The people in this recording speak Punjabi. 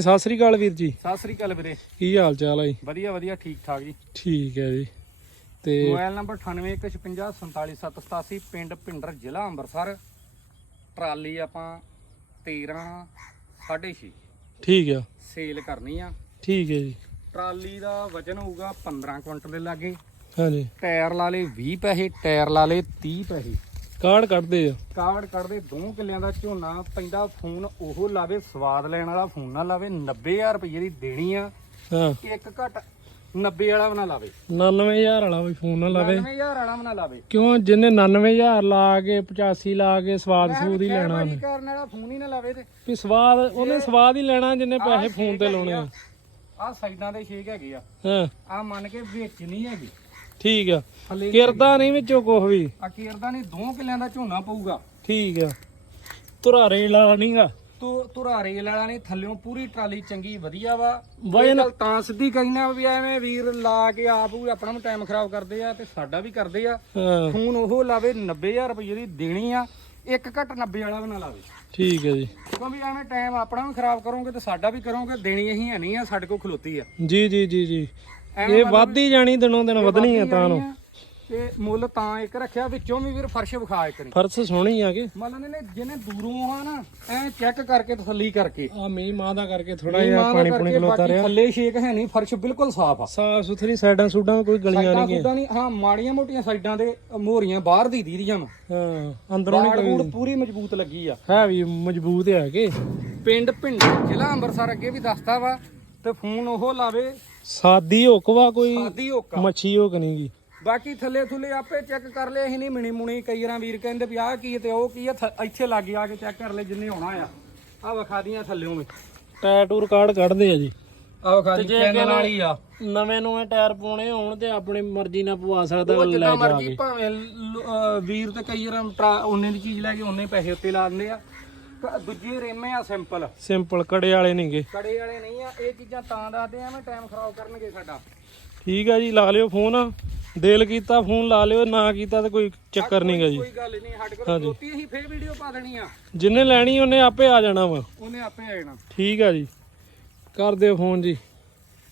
ਸਤਿ ਸ੍ਰੀ ਅਕਾਲ ਵੀਰ ਜੀ। ਸਤਿ ਸ੍ਰੀ ਅਕਾਲ ਵੀਰੇ। ਕੀ ਹਾਲ ਚਾਲ ਹੈ ਜੀ? ਵਧੀਆ ਵਧੀਆ ਠੀਕ ਠਾਕ ਜੀ। ਠੀਕ ਹੈ ਜੀ। ਤੇ ਮੋਬਾਈਲ ਨੰਬਰ 9815477787 ਪਿੰਡ ਭਿੰਡਰ ਜ਼ਿਲ੍ਹਾ ਅੰਮ੍ਰਿਤਸਰ। ਟਰਾਲੀ ਆਪਾਂ 13 6.5 ਠੀਕ ਆ। ਸੇਲ ਕਰਨੀ ਆ। ਠੀਕ ਹੈ ਜੀ। ਟਰਾਲੀ ਦਾ ਵਜਨ ਹੋਊਗਾ 15 ਕੁਇੰਟਲ ਦੇ ਲਾਗੇ। ਹਾਂਜੀ। ਟਾਇਰ ਲਾ ਲੇ 20 ਪੈਸੇ ਟਾਇਰ ਲਾ ਲੇ 30 ਪੈਸੇ। ਕਾਰਡ ਕੱਢਦੇ ਆ। ਕਾਰਡ ਕੱਢਦੇ 2 ਕਿੱਲਿਆਂ ਦਾ ਝੋਨਾ ਪੈਂਦਾ ਫੋਨ ਉਹ ਲਾਵੇ ਸਵਾਦ ਲੈਣ ਵਾਲਾ ਫੋਨ ਨਾ ਲਾਵੇ 90000 ਰੁਪਏ ਦੀ ਦੇਣੀ ਆ। ਹਾਂ। ਇੱਕ ਘਟ 90 ਵਾਲਾ ਨਾ ਲਾਵੇ। 99000 ਵਾਲਾ ਵੀ ਫੋਨ ਨਾ ਲਵੇ। 90000 ਵਾਲਾ ਨਾ ਲਾਵੇ। ਕਿਉਂ? ਜਿਹਨੇ 99000 ਲਾ ਕੇ 85 ਲਾ ਕੇ ਸਵਾਦ ਸੂਦ ਹੀ ਲੈਣਾ ਲੈਣਾ ਉਹਨੇ। ਕਰਨ ਵਾਲਾ ਫੋਨ ਹੀ ਨਾ ਲਾਵੇ ਤੇ। ਵੀ ਸਵਾਦ ਉਹਨੇ ਸਵਾਦ ਹੀ ਲੈਣਾ ਜਿੰਨੇ ਪੈਸੇ ਫੋਨ ਤੇ ਲਾਉਣੇ ਆ। ਆ। ਸਾਈਡਾਂ ਦੇ ਛੇਕ ਹੈਗੇ ਆ। ਹਾਂ। ਆ ਮੰਨ ਕੇ ਵਿੱਚ ਨਹੀਂ ਹੈਗੀ। ਠੀਕ ਆ। ਥੱਲੇ ਕਿਰਦਾ ਨਹੀਂ ਵਿੱਚੋਂ ਕੁਝ ਵੀ। ਆ ਕੇਰਦਾ ਨਹੀਂ ਦੋ ਕਿੱਲਿਆਂ ਦਾ ਝੋਨਾ ਪਊਗਾ। ਠੀਕ ਆ। ਧੁਰਾਰੇ ਲਾ ਨਹੀਂਗਾ। ਤੂੰ ਤੁਰਾ ਰੇਲ ਵਾਲਾ ਨਹੀਂ ਥੱਲਿਓਂ ਪੂਰੀ ਟਰਾਲੀ ਚੰਗੀ ਵਧੀਆ ਵਾ। ਵਜਨ- ਇਹ ਗੱਲ ਤਾਂ ਸਿੱਧੀ ਕਹਿਣਾ ਵੀ ਐਵੇਂ ਵੀਰ ਲਾ ਕੇ ਆਪ ਵੀ ਆਪਣਾ ਵੀ ਟਾਈਮ ਖਰਾਬ ਕਰਦੇ ਆ ਤੇ ਸਾਡਾ ਵੀ ਕਰਦੇ ਆ। ਹਾਂ। ਫੋਨ ਉਹ ਲਾਵੇ 90000 ਰੁਪਏ ਦੀ ਦੇਣੀ ਆ। ਇੱਕ ਘੱਟ 90 ਵਾਲਾ ਵੀ ਨਾ ਲਾਵੇ। ਠੀਕ ਹੈ ਜੀ। ਕਿਉਂਕਿ ਐਵੇਂ ਟਾਈਮ ਆਪਣਾ ਵੀ ਖਰਾਬ ਕਰੋਗੇ ਤੇ ਸਾਡਾ ਵੀ ਕਰੋਗੇ ਦੇਣੀ ਅਸੀਂ ਹੈ ਨਹੀਂ ਆ ਸਾਡੇ ਕੋਲ ਖਲੋਤੀ ਆ। ਜੀ ਜੀ ਜੀ ਜੀ। ਇਹ ਵੱਧਦੀ ਜਾਣੀ ਦਿਨੋਂ ਦਿਨ ਵਧਣੀ ਆ ਤਾਂ ਨੂੰ। ਤੇ ਮੁੱਲ ਤਾਂ ਇੱਕ ਰੱਖਿਆ ਵਿੱਚੋਂ ਵੀ ਵੀਰ ਫਰਸ਼ ਵਿਖਾ ਇੱਕ ਨਹੀਂ ਫਰਸ ਸੋਹਣੀ ਆ ਕੇ? ਮੰਨ ਨੇ ਜਿਹਨੇ ਦੂਰੋਂ ਆ ਨਾ ਐ ਚੈੱਕ ਕਰਕੇ ਤਸੱਲੀ ਕਰਕੇ। ਆ ਮੀਂਹ ਮਾਂ ਦਾ ਕਰਕੇ ਥੋੜਾ ਜਿਹਾ ਪਾਣੀ ਪੁਣੀ ਖਲੋਤਾ ਰਿਹਾ। ਥੱਲੇ ਛੇਕ ਹੈ ਨਹੀਂ ਫਰਸ਼ ਬਿਲਕੁਲ ਸਾਫ਼ ਆ। ਸਾਫ਼ ਸੁਥਰੀ ਸਾਈਡਾਂ ਸੂਡਾਂ ਕੋਈ ਗਲੀਆਂ ਨਹੀਂ ਸੁੱਡਾ ਨਹੀਂ ਹਾਂ ਮਾੜੀਆਂ ਮੋਟੀਆਂ ਸਾਈਡਾਂ ਦੇ ਮੋਹਰੀਆਂ ਬਾਹਰ ਦੀ ਦੀਦੀਆਂ ਵਾ। ਹਾਂ ਅੰਦਰੋਂ ਨਹੀਂ ਕੋਈ ਪੂਰੀ ਮਜ਼ਬੂਤ ਲੱਗੀ ਆ। ਹੈ ਵੀ ਮਜ਼ਬੂਤ ਹੈ ਕਿ? ਪਿੰਡ ਭਿੰਡ ਜ਼ਿਲ੍ਹਾ ਅੰਮ੍ਰਿਤਸਰ ਅੱਗੇ ਵੀ ਦੱਸਦਾ ਵਾ ਤੇ ਫੋਨ ਉਹ ਲਾਵੇ। ਸਾਦੀ ਹੁਕਵਾ ਕੋਈ। ਸਾਦੀ ਹੋਕਾ ਮੱਛੀ ਹੁਕ ਨਹੀਂ ਗੀ। ਬਾਕੀ ਥੱਲੇ ਥੁੱਲੇ ਆਪੇ ਚੈੱਕ ਕਰ ਲਿਆ ਅਸੀਂ ਨਹੀਂ ਮਿਣੀ ਮੁਣੀ। ਕਈ ਵਾਰਾਂ ਵੀਰ ਕਹਿੰਦੇ ਵੀ ਆਹ ਕੀ ਹੈ ਤੇ ਉਹ ਕੀ ਹੈ ਥ- ਇੱਥੇ ਲੱਗ ਆ ਕੇ ਚੈੱਕ ਕਰ ਲੈ ਜਿੰਨੇ ਹੋਣਾ ਆ। ਆ ਵਿਖਾ ਦੀਆਂ ਥੱਲਿਓਂ ਵੀ। ਟੈਟੂ ਰਿਕਾਰਡ ਕੱਢਦੇ ਆ ਜੀ। ਆ ਵਿਖਾ ਦੀ ਚੈਨਲ ਵਾਲੀ ਆ। ਨਵੇਂ ਨਵੇਂ ਟਾਇਰ ਪਾਉਣੇ ਹੋਣ ਤੇ ਆਪਣੀ ਮਰਜ਼ੀ ਨਾਲ ਪਵਾ ਸਕਦਾ ਉਹ ਲੈ ਜਾ ਮਰਜ਼ੀ ਕੇ। ਭਾਵੇਂ ਲ- ਅਹ ਵੀਰ ਤੇ ਕਈ ਵਾਰ ਟਰਾ- ਉਹਨੇ ਦੀ ਚੀਜ਼ ਲੈ ਕੇ ਉਹਨੇ ਪੈਸੇ ਉੱਤੇ ਲਾ ਦਿੰਦੇ ਆ। ਕ- ਦੂਜੇ ਰੇਮੇ ਆ ਸਿੰਪਲ। ਸਿੰਪਲ ਕੜੇ ਵਾਲੇ ਨਹੀਂਗੇ ਕੜੇ ਵਾਲੇ ਨਹੀਂ ਆ ਇਹ ਚੀਜ਼ਾਂ ਤਾਂ ਦੱਸਦੇ ਆ ਮੈਂ ਟਾਈਮ ਖਰਾਬ ਕਰਨਗੇ ਸਾਡਾ। ਠੀਕ ਆ ਜੀ ਲਾ ਲਿਓ ਫੋਨ। ਦਿਲ ਕੀਤਾ ਫੋਨ ਲਾ ਲਿਓ ਨਾ ਕੀਤਾ ਤੇ ਕੋਈ ਚੱਕਰ ਨਹੀਂਗਾ ਜੀ। ਕੋਈ ਗੱਲ ਨਹੀਂ ਸਾਡੇ ਕੋਲ ਦੋਤੀ ਅਸੀਂ ਫੇਰ ਵੀਡੀਓ ਪਾ ਦੇਣੀ ਆ। ਜਿੰਨੇ ਲੈਣੀ ਉਹਨੇ ਆਪੇ ਆ ਜਾਣਾ ਵਾ। ਉਹਨੇ ਆਪੇ ਆ ਜਾਣਾ। ਠੀਕ ਆ ਜੀ। ਕਰ ਦਿਓ ਫੋਨ ਜੀ।